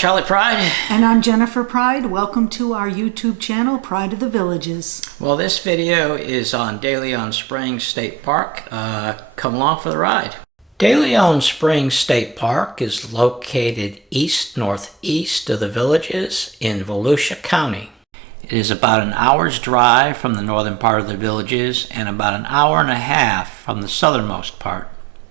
Charlie Pryde. And I'm Jennifer Pryde. Welcome to our YouTube channel, Pride of the Villages. Well, this video is on DeLeon Springs State Park. Come along for the ride. DeLeon Springs State Park is located east-northeast of the Villages in Volusia County. It is about an hour's drive from the northern part of the Villages and about an hour and a half from the southernmost part.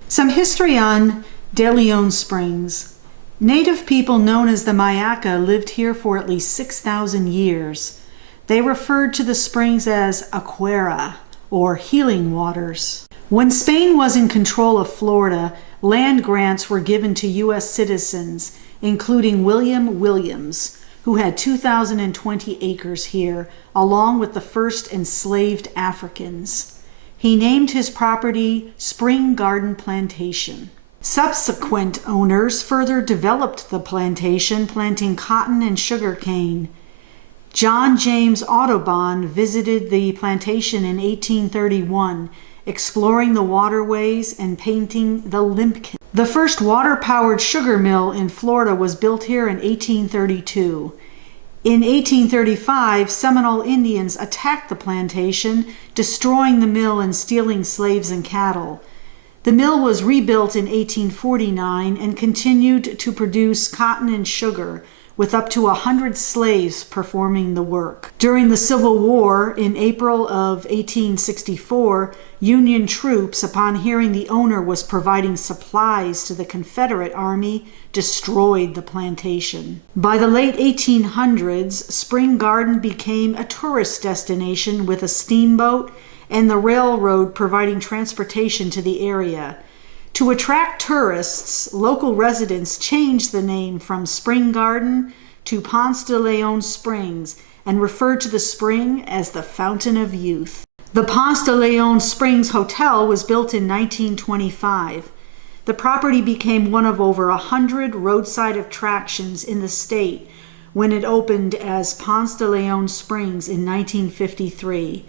Some history on DeLeon Springs. Native people known as the Mayaca lived here for at least 6,000 years. They referred to the springs as Aquera, or healing waters. When Spain was in control of Florida, land grants were given to U.S. citizens, including William Williams, who had 2,020 acres here, along with the first enslaved Africans. He named his property Spring Garden Plantation. Subsequent owners further developed the plantation, planting cotton and sugar cane. John James Audubon visited the plantation in 1831, exploring the waterways and painting the limpkin. The first water-powered sugar mill in Florida was built here in 1832. In 1835, Seminole Indians attacked the plantation, destroying the mill and stealing slaves and cattle. The mill was rebuilt in 1849 and continued to produce cotton and sugar, with up to 100 slaves performing the work. During the Civil War, in April of 1864, Union troops, upon hearing the owner was providing supplies to the Confederate Army, destroyed the plantation. By the late 1800s, Spring Garden became a tourist destination with a steamboat and the railroad providing transportation to the area. To attract tourists, local residents changed the name from Spring Garden to Ponce de Leon Springs and referred to the spring as the Fountain of Youth. The Ponce de Leon Springs Hotel was built in 1925. The property became one of over 100 roadside attractions in the state when it opened as Ponce de Leon Springs in 1953.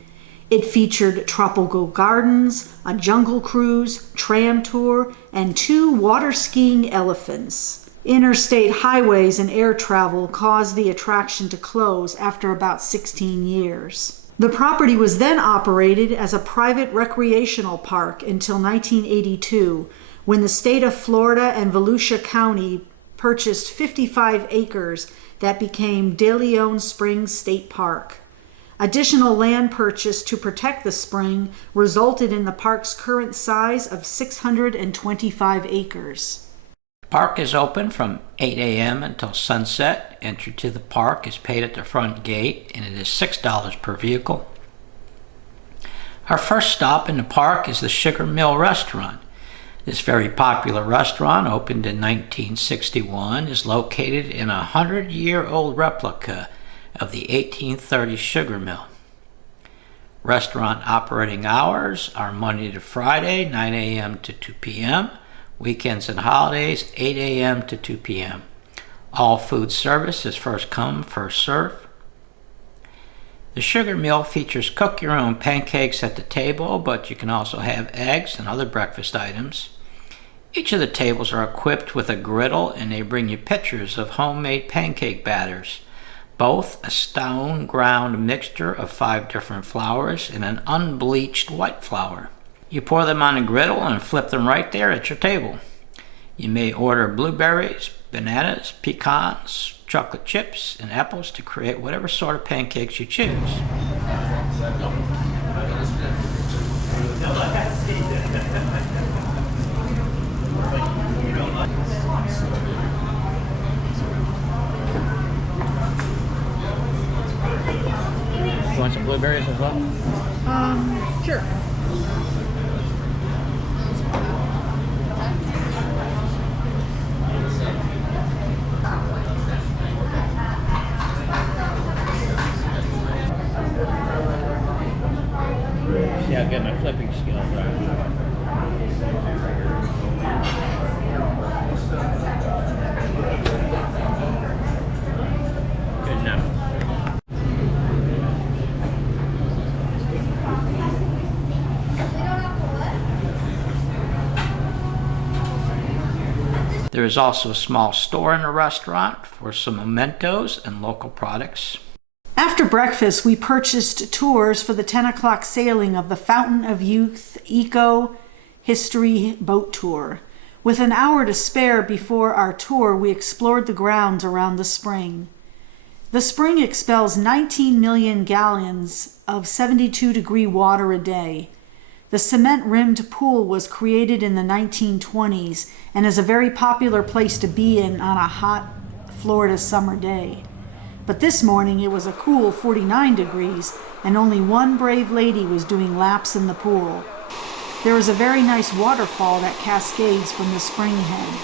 It featured tropical gardens, a jungle cruise, tram tour, and 2 water skiing elephants. Interstate highways and air travel caused the attraction to close after about 16 years. The property was then operated as a private recreational park until 1982, when the state of Florida and Volusia County purchased 55 acres that became DeLeon Springs State Park. Additional land purchased to protect the spring resulted in the park's current size of 625 acres. The park is open from 8 a.m. until sunset. Entry to the park is paid at the front gate, and it is $6 per vehicle. Our first stop in the park is the Sugar Mill restaurant. This very popular restaurant, opened in 1961, is located in a 100-year-old replica of the 1830 sugar mill. Restaurant operating hours are Monday to Friday, 9 a.m. to 2 p.m., weekends and holidays, 8 a.m. to 2 p.m. All food service is first come, first serve. The sugar mill features cook your own pancakes at the table, but you can also have eggs and other breakfast items. Each of the tables are equipped with a griddle, and they bring you pictures of homemade pancake batters, both a stone ground mixture of 5 different flours and an unbleached white flour. You pour them on a griddle and flip them right there at your table. You may order blueberries, bananas, pecans, chocolate chips, and apples to create whatever sort of pancakes you choose. You want some blueberries as well? Sure. See how good my flipping skills are. Good enough. There is also a small store in the restaurant for some mementos and local products. After breakfast, we purchased tours for the 10 o'clock sailing of the Fountain of Youth Eco History Boat Tour. With an hour to spare before our tour, we explored the grounds around the spring. The spring expels 19 million gallons of 72-degree water a day. The cement-rimmed pool was created in the 1920s and is a very popular place to be in on a hot Florida summer day. But this morning it was a cool 49 degrees and only one brave lady was doing laps in the pool. There is a very nice waterfall that cascades from the spring head.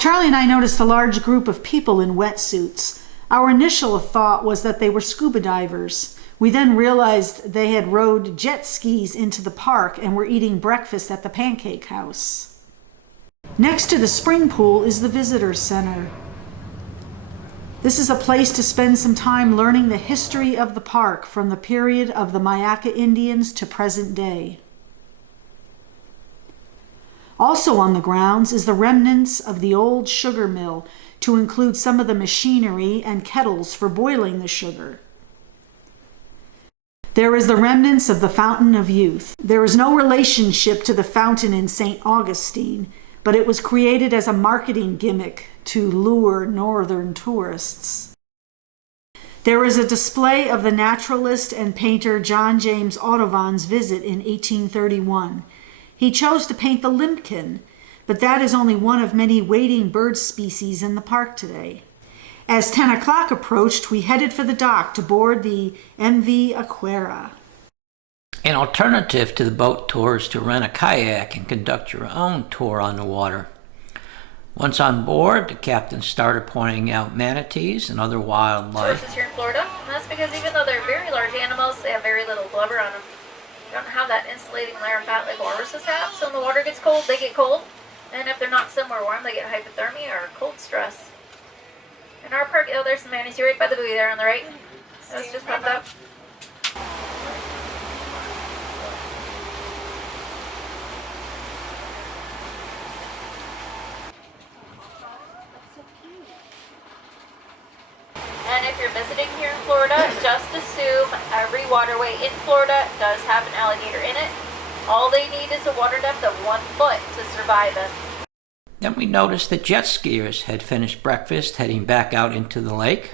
Charlie and I noticed a large group of people in wetsuits. Our initial thought was that they were scuba divers. We then realized they had rode jet skis into the park and were eating breakfast at the Pancake House. Next to the spring pool is the Visitor Center. This is a place to spend some time learning the history of the park from the period of the Mayaca Indians to present day. Also on the grounds is the remnants of the old sugar mill, to include some of the machinery and kettles for boiling the sugar. There is the remnants of the Fountain of Youth. There is no relationship to the fountain in St. Augustine, but it was created as a marketing gimmick to lure northern tourists. There is a display of the naturalist and painter John James Audubon's visit in 1831. He chose to paint the limpkin, but that is only one of many wading bird species in the park today. As 10 o'clock approached, we headed for the dock to board the MV Aquera. An alternative to the boat tour is to rent a kayak and conduct your own tour on the water. Once on board, the captain started pointing out manatees and other wildlife. Horses here in Florida, and that's because even though they're very large animals, they have very little blubber on them. They don't have that insulating layer of fat like walruses have, so when the water gets cold, they get cold. And if they're not somewhere warm, they get hypothermia or cold stress. In our park, oh, there's some manatees right by the buoy there on the right. Those just popped up. And if you're visiting here in Florida, just assume every waterway in Florida does have an alligator in it. All they need is a water depth of 1 foot to survive it. Then we noticed that jet skiers had finished breakfast, heading back out into the lake.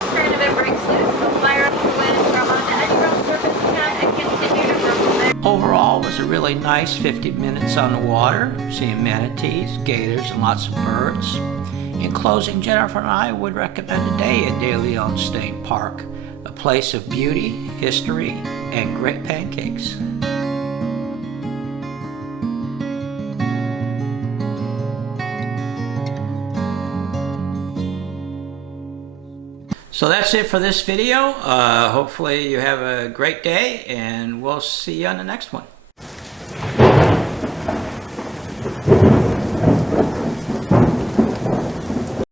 Turn of it breaks loose, so fire up the wind from on the edge of the surface again and continue to grow from there. Overall, it was a really nice 50 minutes on the water, seeing manatees, gators, and lots of birds. In closing, Jennifer and I would recommend a day at DeLeon State Park, a place of beauty, history, and great pancakes. So that's it for this video. Hopefully you have a great day, and we'll see you on the next one.